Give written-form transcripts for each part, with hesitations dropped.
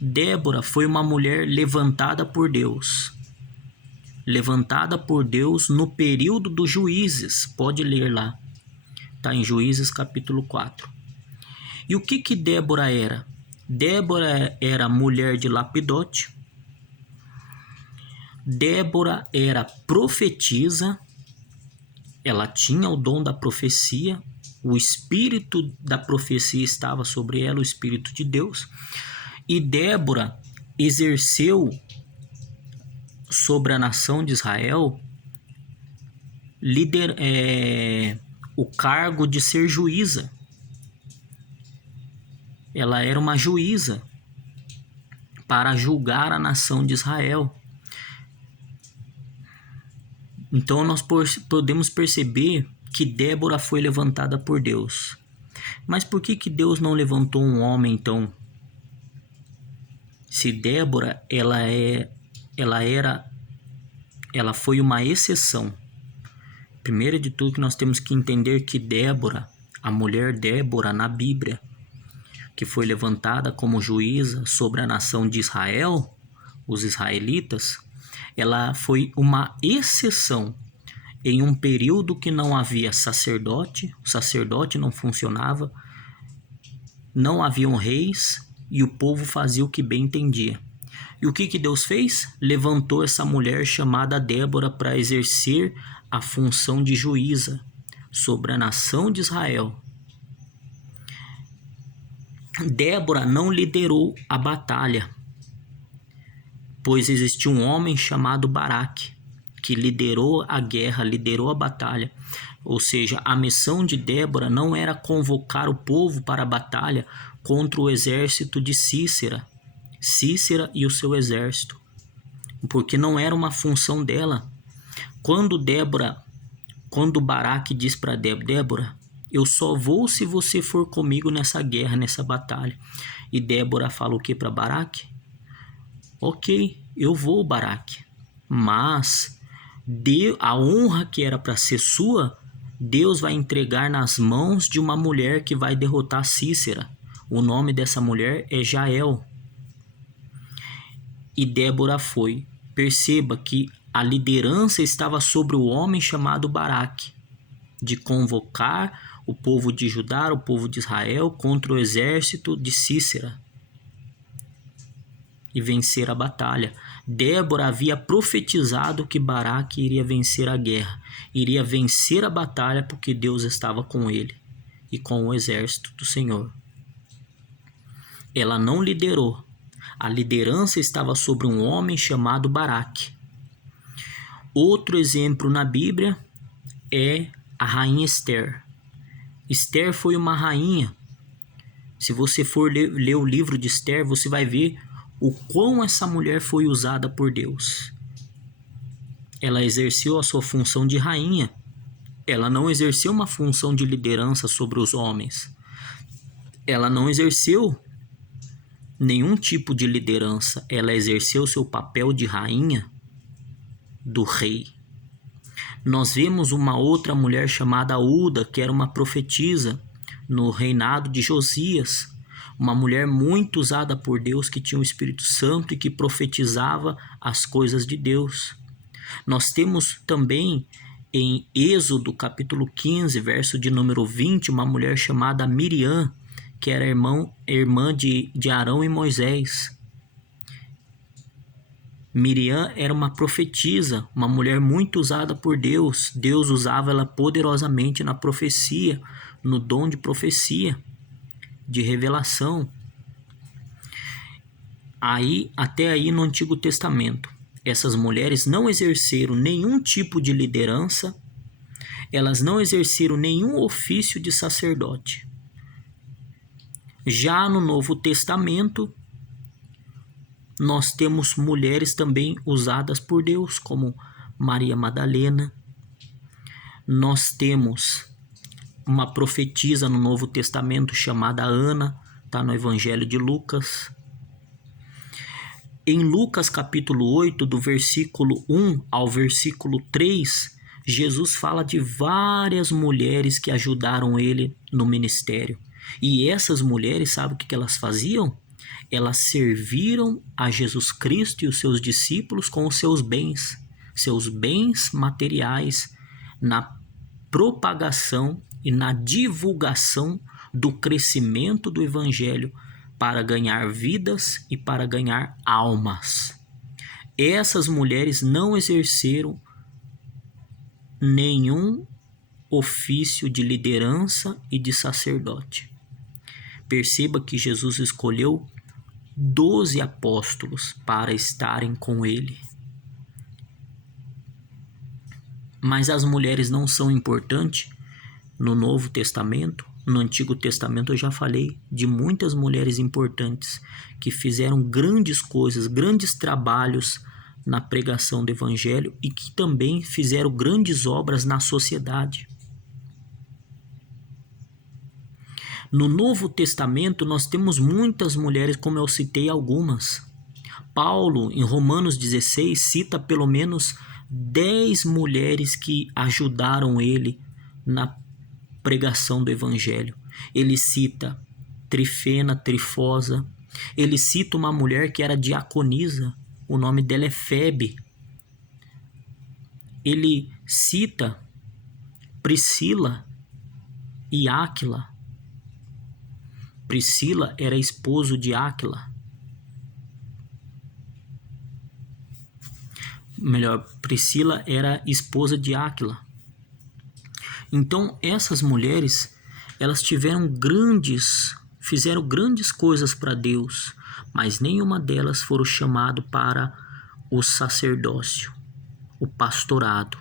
Débora foi uma mulher levantada por Deus. Levantada por Deus no período dos juízes. Pode ler lá. Está em Juízes capítulo 4. E o que Débora era? Débora era mulher de Lapidote. Débora era profetisa. Ela tinha o dom da profecia. O espírito da profecia estava sobre ela, o espírito de Deus. E Débora exerceu sobre a nação de Israel o cargo de ser juíza. Ela era uma juíza para julgar a nação de Israel. Então nós podemos perceber que Débora foi levantada por Deus. Mas por que Deus não levantou um homem então? Se Débora ela foi uma exceção. Primeiro de tudo que nós temos que entender que Débora, a mulher Débora na Bíblia, que foi levantada como juíza sobre a nação de Israel, os israelitas, ela foi uma exceção em um período que não havia sacerdote, o sacerdote não funcionava, não haviam reis e o povo fazia o que bem entendia. E o que Deus fez? Levantou essa mulher chamada Débora para exercer a função de juíza sobre a nação de Israel. Débora não liderou a batalha, pois existia um homem chamado Baraque, que liderou a guerra, liderou a batalha. Ou seja, a missão de Débora não era convocar o povo para a batalha contra o exército de Sísera e o seu exército, porque não era uma função dela. Quando Baraque diz para Débora, eu só vou se você for comigo nessa guerra, nessa batalha. E Débora fala o que para Baraque? Ok, eu vou, Baraque, mas a honra que era para ser sua, Deus vai entregar nas mãos de uma mulher que vai derrotar Sísera. O nome dessa mulher é Jael. E Débora foi. Perceba que a liderança estava sobre o homem chamado Baraque, de convocar o povo de Judá, o povo de Israel, contra o exército de Sísera e vencer a batalha. Débora havia profetizado que Baraque iria vencer a guerra, iria vencer a batalha porque Deus estava com ele e com o exército do Senhor. Ela não liderou. A liderança estava sobre um homem chamado Baraque. Outro exemplo na Bíblia é a rainha Esther. Esther foi uma rainha. Se você for ler o livro de Esther, você vai ver o quão essa mulher foi usada por Deus. Ela exerceu a sua função de rainha. Ela não exerceu uma função de liderança sobre os homens. Ela não exerceu nenhum tipo de liderança. Ela exerceu seu papel de rainha do rei. Nós vemos uma outra mulher chamada Uda, que era uma profetisa no reinado de Josias. Uma mulher muito usada por Deus, que tinha o Espírito Santo e que profetizava as coisas de Deus. Nós temos também em Êxodo capítulo 15, verso de número 20, uma mulher chamada Miriam, que era irmã de Arão e Moisés. Miriam era uma profetisa, uma mulher muito usada por Deus. Deus usava ela poderosamente na profecia, no dom de profecia, de revelação. Até aí no Antigo Testamento, essas mulheres não exerceram nenhum tipo de liderança, elas não exerceram nenhum ofício de sacerdote. Já no Novo Testamento, nós temos mulheres também usadas por Deus, como Maria Madalena. Nós temos uma profetisa no Novo Testamento chamada Ana, está no Evangelho de Lucas. Em Lucas capítulo 8, do versículo 1 ao versículo 3, Jesus fala de várias mulheres que ajudaram ele no ministério. E essas mulheres, sabe o que elas faziam? elas serviram a Jesus Cristo e os seus discípulos com os seus bens materiais, na propagação e na divulgação do crescimento do Evangelho para ganhar vidas e para ganhar almas. Essas mulheres não exerceram nenhum ofício de liderança e de sacerdote. Perceba que Jesus escolheu 12 apóstolos para estarem com ele. Mas as mulheres não são importantes no Novo Testamento. No Antigo Testamento eu já falei de muitas mulheres importantes que fizeram grandes coisas, grandes trabalhos na pregação do Evangelho e que também fizeram grandes obras na sociedade. No Novo Testamento nós temos muitas mulheres, como eu citei algumas. Paulo, em Romanos 16, cita pelo menos 10 mulheres que ajudaram ele na pregação do Evangelho. Ele cita Trifena, Trifosa. Ele cita uma mulher que era diaconisa, o nome dela é Febe. Ele cita Priscila e Áquila. Priscila era esposo de Áquila. Priscila era esposa de Áquila. Então, essas mulheres, elas fizeram grandes coisas para Deus, mas nenhuma delas foram chamadas para o sacerdócio, o pastorado.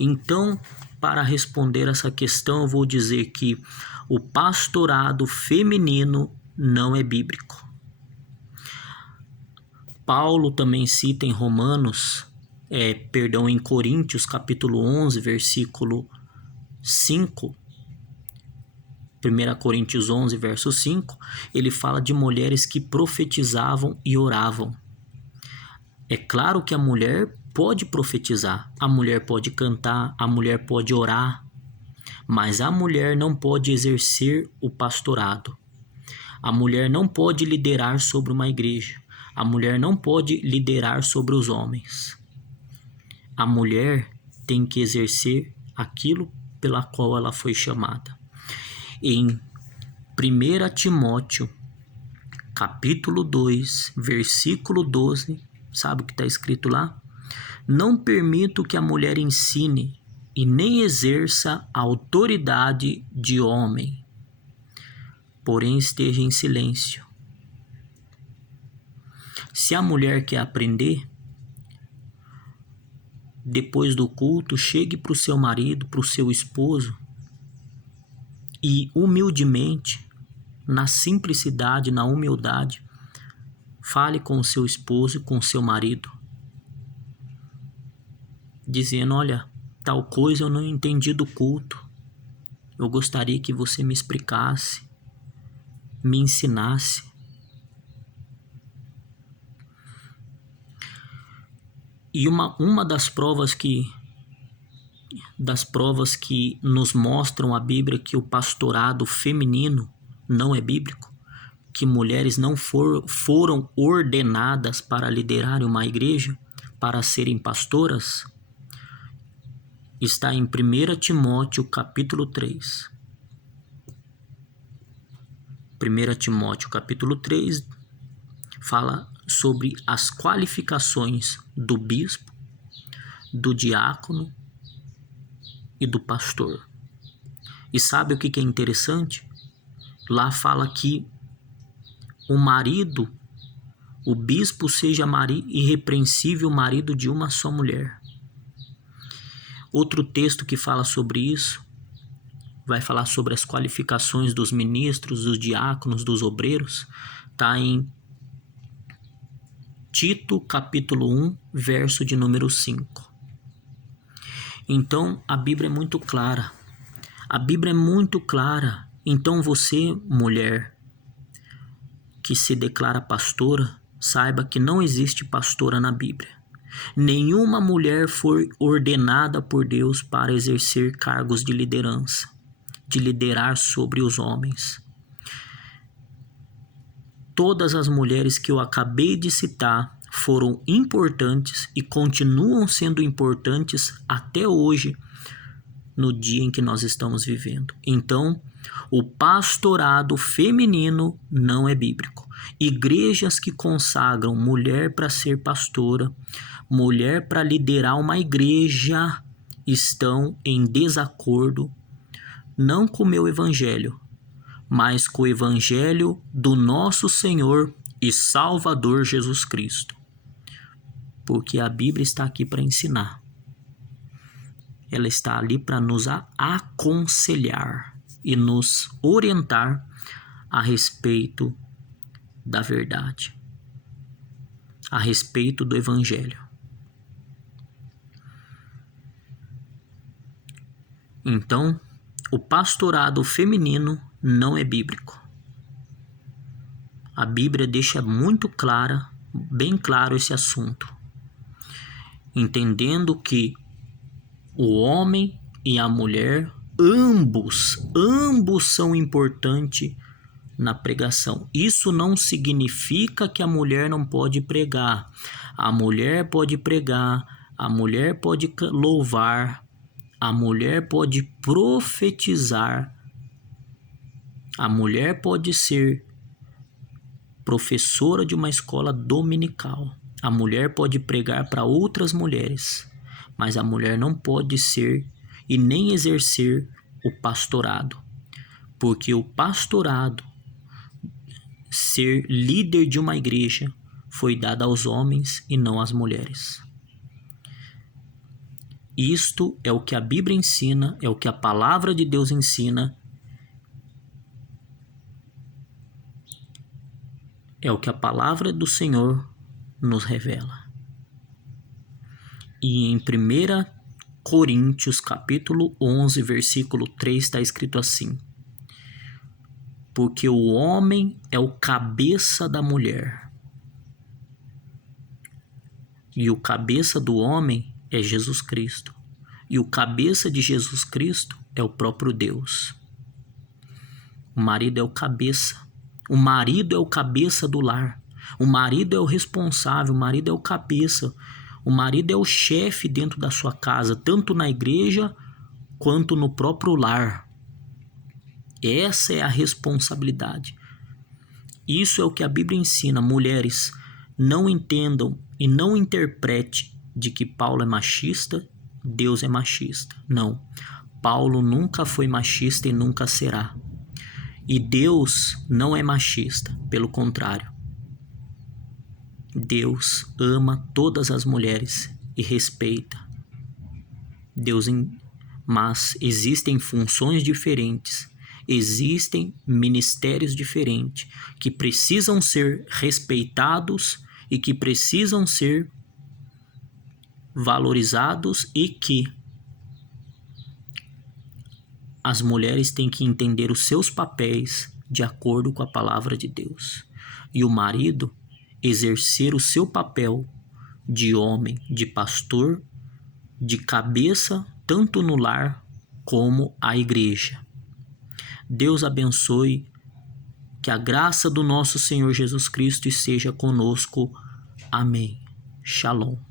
Então, para responder essa questão, eu vou dizer que o pastorado feminino não é bíblico. Paulo também cita em em Coríntios, capítulo 11, versículo 5, 1 Coríntios 11, verso 5, ele fala de mulheres que profetizavam e oravam. É claro que a mulher pode profetizar, a mulher pode cantar, a mulher pode orar, mas a mulher não pode exercer o pastorado. A mulher não pode liderar sobre uma igreja. A mulher não pode liderar sobre os homens. A mulher tem que exercer aquilo pela qual ela foi chamada. Em 1 Timóteo, capítulo 2, versículo 12, sabe o que está escrito lá? Não permito que a mulher ensine e nem exerça a autoridade de homem, porém esteja em silêncio. Se a mulher quer aprender, depois do culto, chegue para o seu marido, para o seu esposo e humildemente, na simplicidade, na humildade, fale com o seu esposo e com o seu marido, dizendo: olha, tal coisa eu não entendi do culto, eu gostaria que você me explicasse, me ensinasse. E uma das provas que nos mostram a Bíblia que o pastorado feminino não é bíblico, que mulheres não foram ordenadas para liderarem uma igreja, para serem pastoras, está em 1 Timóteo capítulo 3. 1 Timóteo capítulo 3 fala sobre as qualificações do bispo, do diácono e do pastor. E sabe o que é interessante? Lá fala que o bispo seja irrepreensível marido de uma só mulher. Outro texto que fala sobre isso vai falar sobre as qualificações dos ministros, dos diáconos, dos obreiros. Está em Tito, capítulo 1, verso de número 5. Então, a Bíblia é muito clara. A Bíblia é muito clara. Então, você, mulher, que se declara pastora, saiba que não existe pastora na Bíblia. Nenhuma mulher foi ordenada por Deus para exercer cargos de liderança, de liderar sobre os homens. todas as mulheres que eu acabei de citar foram importantes e continuam sendo importantes até hoje, no dia em que nós estamos vivendo. Então, o pastorado feminino não é bíblico. Igrejas que consagram mulher para ser pastora, mulher para liderar uma igreja, estão em desacordo não com o meu evangelho, mas com o evangelho do nosso Senhor e Salvador Jesus Cristo. Porque a Bíblia está aqui para ensinar. Ela está ali para nos aconselhar e nos orientar a respeito da verdade, a respeito do evangelho. Então, o pastorado feminino não é bíblico. A Bíblia deixa muito clara, bem claro esse assunto, entendendo que o homem e a mulher, ambos são importantes na pregação. Isso não significa que a mulher não pode pregar. A mulher pode pregar, a mulher pode louvar, a mulher pode profetizar, a mulher pode ser professora de uma escola dominical, a mulher pode pregar para outras mulheres, mas a mulher não pode ser e nem exercer o pastorado, porque o pastorado, ser líder de uma igreja, foi dado aos homens e não às mulheres. Isto é o que a Bíblia ensina, é o que a palavra de Deus ensina, é o que a palavra do Senhor nos revela. E em 1 Coríntios capítulo 11, versículo 3, está escrito assim: porque o homem é o cabeça da mulher, e o cabeça do homem é Jesus Cristo, e o cabeça de Jesus Cristo é o próprio Deus. O marido é o cabeça, o marido é o cabeça do lar, o marido é o responsável, o marido é o cabeça, o marido é o chefe dentro da sua casa, tanto na igreja quanto no próprio lar. Essa é a responsabilidade. Isso é o que a Bíblia ensina. Mulheres, não entendam e não interprete de que Paulo é machista, Deus é machista. Não. Paulo nunca foi machista e nunca será. E Deus não é machista, pelo contrário. Deus ama todas as mulheres e respeita. Mas existem funções diferentes, existem ministérios diferentes que precisam ser respeitados e que precisam ser valorizados, e que as mulheres têm que entender os seus papéis de acordo com a palavra de Deus. E o marido exercer o seu papel de homem, de pastor, de cabeça, tanto no lar como a igreja. Deus abençoe, que a graça do nosso Senhor Jesus Cristo esteja conosco. Amém. Shalom.